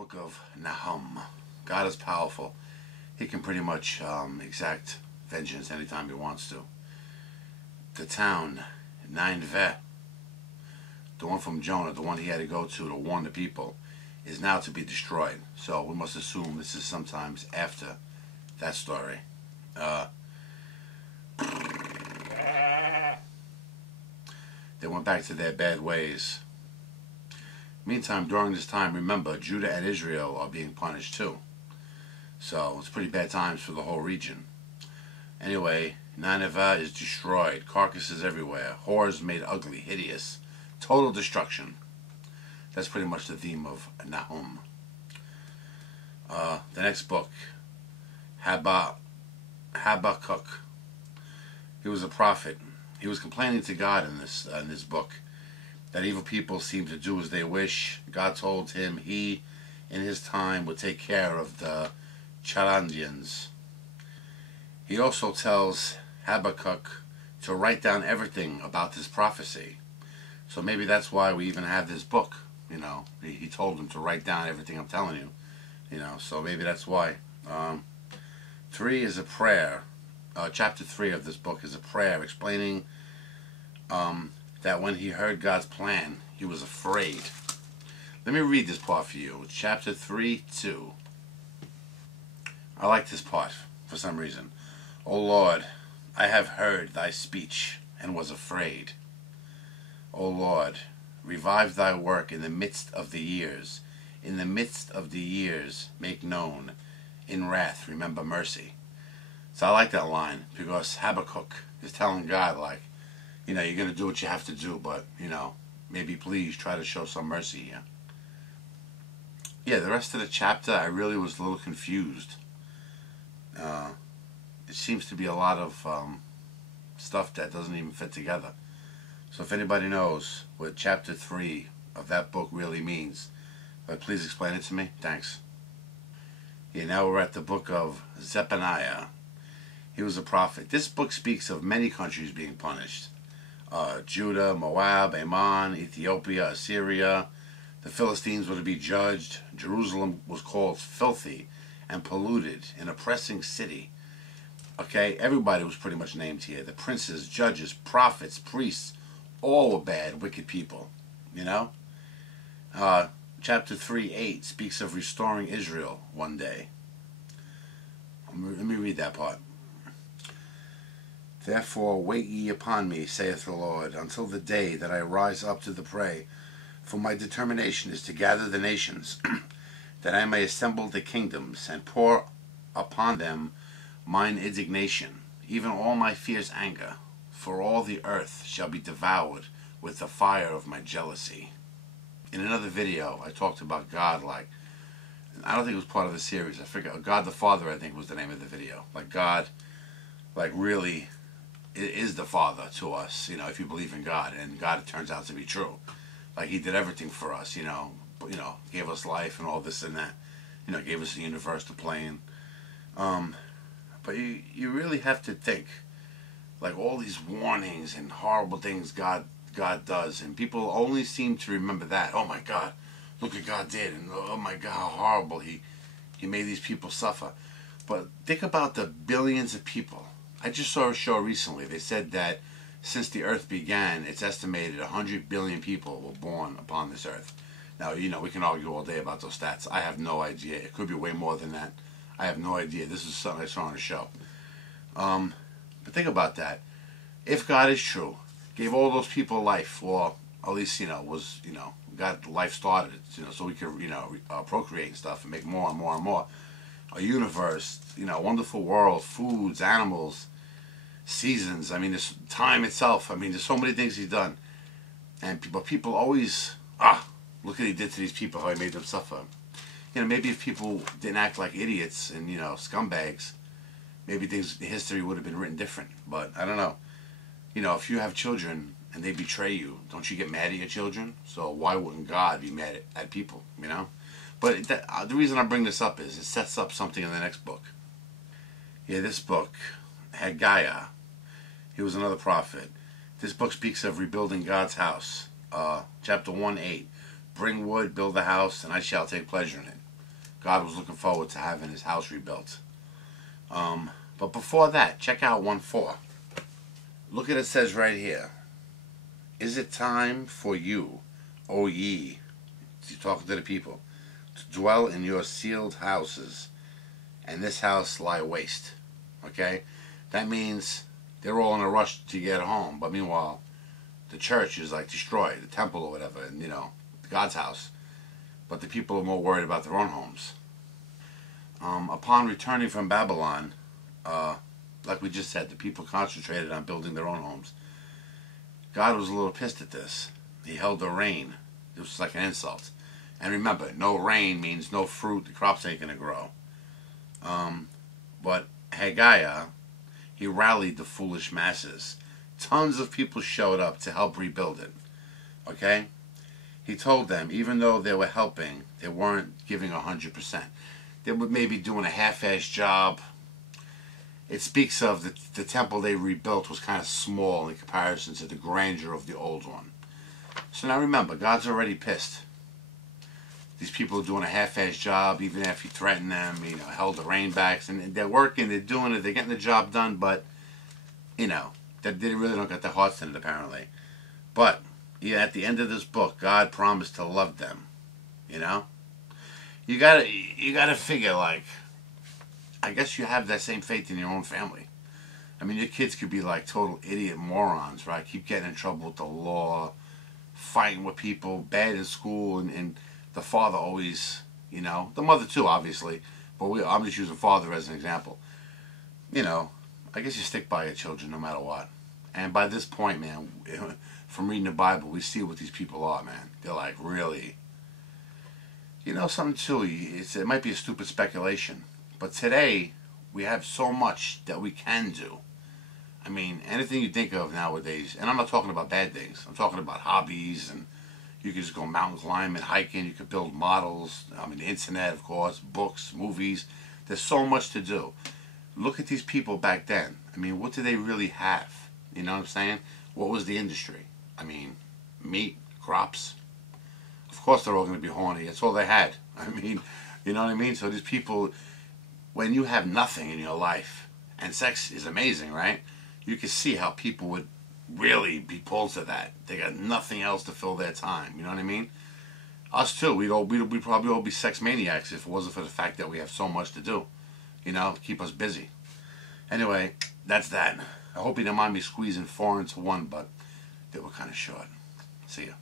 book of Nahum. God is powerful. He can pretty much exact vengeance anytime he wants to. The town, Nineveh, the one from Jonah, the one he had to go to warn the people, is now to be destroyed. So we must assume this is sometimes after that story. They went back to their bad ways. Meantime, during this time, remember, Judah and Israel are being punished too. So it's pretty bad times for the whole region. Anyway, Nineveh is destroyed. Carcasses everywhere. Whores made ugly, hideous. Total destruction. That's pretty much the theme of Nahum. The next book, Habakkuk. He was a prophet. He was complaining to God in this book that evil people seem to do as they wish. God told him he, in his time, would take care of the Chaldeans. He also tells Habakkuk to write down everything about this prophecy. So maybe that's why we even have this book. You know, he told him to write down everything I'm telling you. You know, so maybe that's why. 3 is a prayer. Chapter 3 of this book is a prayer explaining that when he heard God's plan, he was afraid. Let me read this part for you. Chapter 3:2. I like this part for some reason. O Lord, I have heard thy speech and was afraid. O Lord, revive thy work in the midst of the years. In the midst of the years make known. In wrath remember mercy. So I like that line because Habakkuk is telling God, like, you know, you're going to do what you have to do, but, you know, maybe please try to show some mercy here. Yeah, the rest of the chapter, I really was a little confused. It seems to be a lot of stuff that doesn't even fit together. So if anybody knows what chapter 3 of that book really means, please explain it to me. Thanks. Yeah, now we're at the book of Zephaniah. He was a prophet. This book speaks of many countries being punished. Judah, Moab, Ammon, Ethiopia, Assyria. The Philistines were to be judged. Jerusalem was called filthy and polluted, an oppressing city. Okay, everybody was pretty much named here. The princes, judges, prophets, priests, all were bad, wicked people. You know? Chapter 3:8 speaks of restoring Israel one day. Let me read that part. Therefore wait ye upon me, saith the Lord, until the day that I rise up to the prey. For my determination is to gather the nations, that I may assemble the kingdoms, and pour upon them mine indignation, even all my fierce anger. For all the earth shall be devoured with the fire of my jealousy. In another video, I talked about God, like, I don't think it was part of the series. I forget. God the Father, I think, was the name of the video. Like, God, like, really is the Father to us, you know, if you believe in God. And God, it turns out to be true. Like, he did everything for us, you know, gave us life and all this and that. You know, gave us the universe to play in. But you really have to think, like, all these warnings and horrible things God does, and people only seem to remember that. Oh my God, look what God did, and oh my God, how horrible he made these people suffer. But think about the billions of people. I just saw a show recently. They said that since the earth began, it's estimated 100 billion people were born upon this earth. Now, you know, we can argue all day about those stats. I have no idea. It could be way more than that. I have no idea. This is something I saw on a show. But think about that. If God is true, gave all those people life, or at least, you know, got life started, you know, so we could, you know, procreate and stuff and make more and more and more. A universe, you know, wonderful world, foods, animals, seasons. I mean, this time itself. I mean, there's so many things he's done. And people always, look what he did to these people, how he made them suffer. You know, maybe if people didn't act like idiots and, you know, scumbags, maybe history would have been written different. But I don't know. You know, if you have children and they betray you, don't you get mad at your children? So why wouldn't God be mad at people, you know? But the reason I bring this up is it sets up something in the next book. Yeah, this book, Haggai, he was another prophet. This book speaks of rebuilding God's house. Chapter 1:8, bring wood, build a house, and I shall take pleasure in it. God was looking forward to having his house rebuilt. But before that, check out 1:4. Look at it says right here. Is it time for you, O ye, he's talking to the people, to dwell in your sealed houses, and this house lie waste? Okay? That means they're all in a rush to get home, but meanwhile, the church is like destroyed, the temple or whatever, and God's house. But the people are more worried about their own homes. Upon returning from Babylon, like we just said, the people concentrated on building their own homes. God was a little pissed at this. He held the rain. It was like an insult. And remember, no rain means no fruit. The crops ain't going to grow. But Haggai, he rallied the foolish masses. Tons of people showed up to help rebuild it. Okay? He told them, even though they were helping, they weren't giving 100%. They were maybe doing a half-assed job. It speaks of the temple they rebuilt was kind of small in comparison to the grandeur of the old one. So now remember, God's already pissed. These people are doing a half-assed job, even if he threatened them, held the rainbacks, and they're working, they're doing it, they're getting the job done, but, they really don't get their hearts in it, apparently. But, at the end of this book, God promised to love them, You gotta figure, like, I guess you have that same faith in your own family. I mean, your kids could be like total idiot morons, right? Keep getting in trouble with the law, fighting with people, bad in school, and the father always, the mother too, obviously, but I'm just using father as an example. I guess you stick by your children no matter what. And by this point, man, from reading the Bible, we see what these people are, man. They're like, really, something too, it might be a stupid speculation, but today, we have so much that we can do. I mean, anything you think of nowadays, and I'm not talking about bad things. I'm talking about hobbies, and you can just go mountain climbing, hiking, you could build models, the internet, of course, books, movies. There's so much to do. Look at these people back then. I mean, what did they really have? You know what I'm saying? What was the industry? I mean, meat, crops. Of course they're all going to be horny. That's all they had. I mean, you know what I mean? So these people, when you have nothing in your life, and sex is amazing, right? You can see how people would really be pulled to that. They got nothing else to fill their time. You know what I mean? Us too. We'd probably all be sex maniacs if it wasn't for the fact that we have so much to do. Keep us busy. Anyway, that's that. I hope you didn't mind me squeezing 4 into 1, but they were kind of short. See ya.